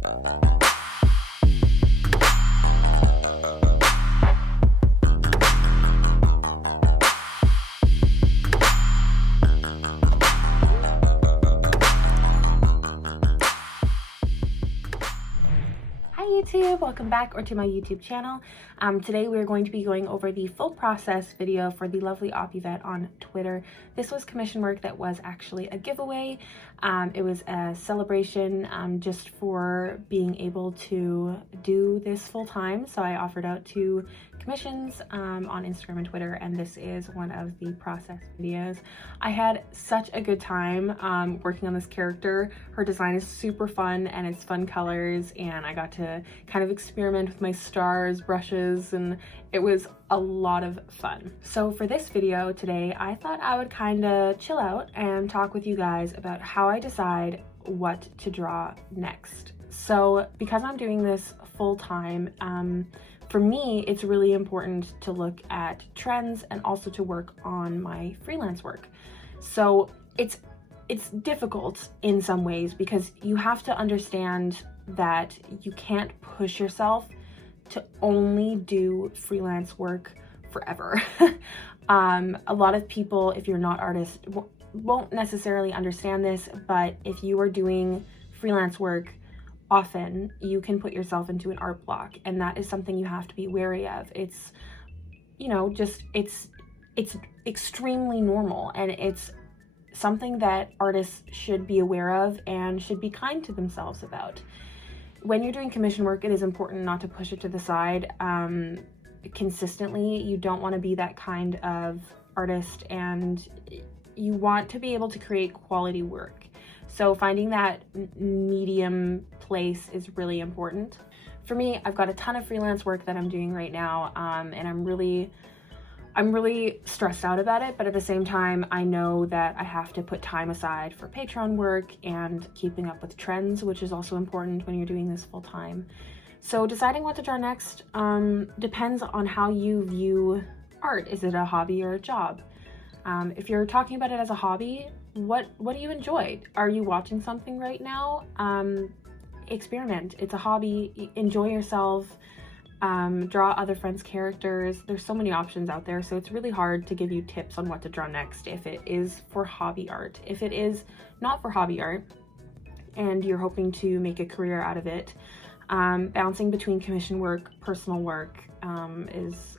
YouTube, welcome back to my YouTube channel. Today we're going to be going over the full process video for the lovely Oppyvet on Twitter. This was commission work that was actually a giveaway. It was a celebration just for being able to do this full time. So I offered out 2 commissions on Instagram and Twitter, and this is one of the process videos. I had such a good time working on this character. Her design is super fun and it's fun colors, and I got to kind of experiment with my stars, brushes, and it was a lot of fun. So for this video today, I thought I would kind of chill out and talk with you guys about how I decide what to draw next. So because I'm doing this full time, for me, it's really important to look at trends and also to work on my freelance work. So it's difficult in some ways because you have to understand that you can't push yourself to only do freelance work forever. A lot of people, if you're not artists, won't necessarily understand this, but if you are doing freelance work often, you can put yourself into an art block, and that is something you have to be wary of. It's, you know, just it's extremely normal, and it's something that artists should be aware of and should be kind to themselves about. When you're doing commission work, it is important not to push it to the side consistently. You don't want to be that kind of artist, and you want to be able to create quality work. So finding that medium place is really important. For me, I've got a ton of freelance work that I'm doing right now, and I'm really stressed out about it, but at the same time, I know that I have to put time aside for Patreon work and keeping up with trends, which is also important when you're doing this full time. So deciding what to draw next depends on how you view art. Is it a hobby or a job? If you're talking about it as a hobby, what do you enjoy? Are you watching something right now? Experiment. It's a hobby. Enjoy yourself. Draw other friends' characters. There's so many options out there, so it's really hard to give you tips on what to draw next if it is for hobby art. If it is not for hobby art and you're hoping to make a career out of it, bouncing between commission work, personal work is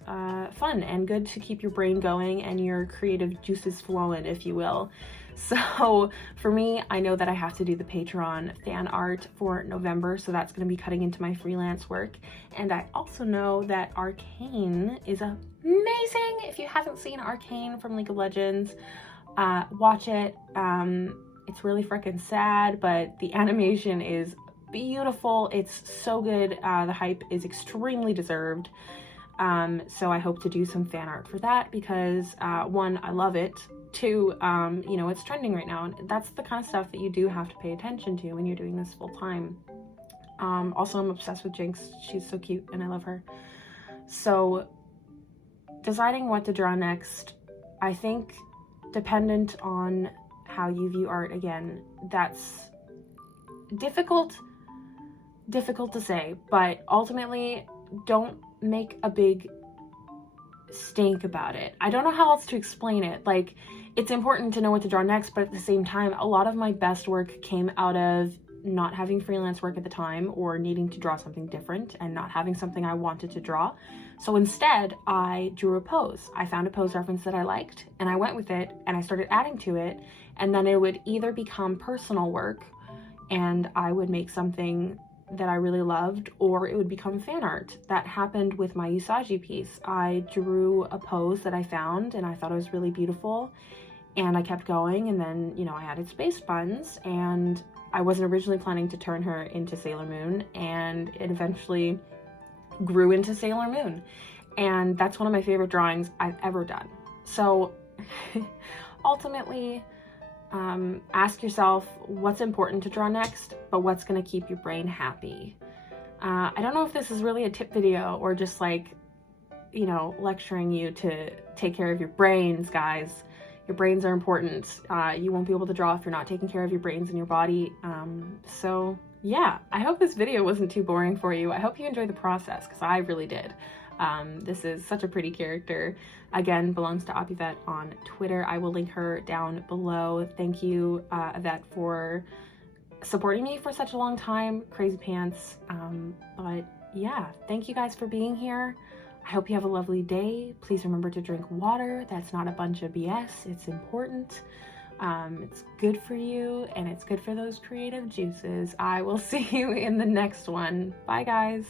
fun and good to keep your brain going and your creative juices flowing, if you will. So for me, I know that I have to do the Patreon fan art for November, so that's going to be cutting into my freelance work. And I also know that Arcane is amazing. If you haven't seen Arcane from League of Legends, watch it. It's really freaking sad, but the animation is beautiful. It's so good. The hype is extremely deserved. So I hope to do some fan art for that because 1, I love it. 2, you know, it's trending right now, and that's the kind of stuff that you do have to pay attention to when you're doing this full time. Also, I'm obsessed with Jinx. She's so cute and I love her. So deciding what to draw next, I think dependent on how you view art, again, that's difficult to say, but ultimately don't make a big stink about it. I don't know how else to explain it. Like, it's important to know what to draw next, but at the same time, a lot of my best work came out of not having freelance work at the time or needing to draw something different and not having something I wanted to draw. So instead, I drew a pose. I found a pose reference that I liked and I went with it and I started adding to it, and then it would either become personal work and I would make something that I really loved, or it would become fan art. That happened with my Usagi piece. I drew a pose that I found and I thought it was really beautiful, and I kept going, and then, you know, I added space buns, and I wasn't originally planning to turn her into Sailor Moon, and it eventually grew into Sailor Moon, and that's one of my favorite drawings I've ever done. So ultimately, ask yourself what's important to draw next, but what's going to keep your brain happy. I don't know if this is really a tip video or just like, you know, lecturing you to take care of your brains, guys. Your brains are important. You won't be able to draw if you're not taking care of your brains and your body. So yeah, I hope this video wasn't too boring for you. I hope you enjoyed the process, because I really did. This is such a pretty character. Again, belongs to Abigail on Twitter. I will link her down below. Thank you, Yvette, for supporting me for such a long time. Crazy pants. But yeah, thank you guys for being here. I hope you have a lovely day. Please remember to drink water. That's not a bunch of BS. It's important. It's good for you, and it's good for those creative juices. I will see you in the next one. Bye, guys.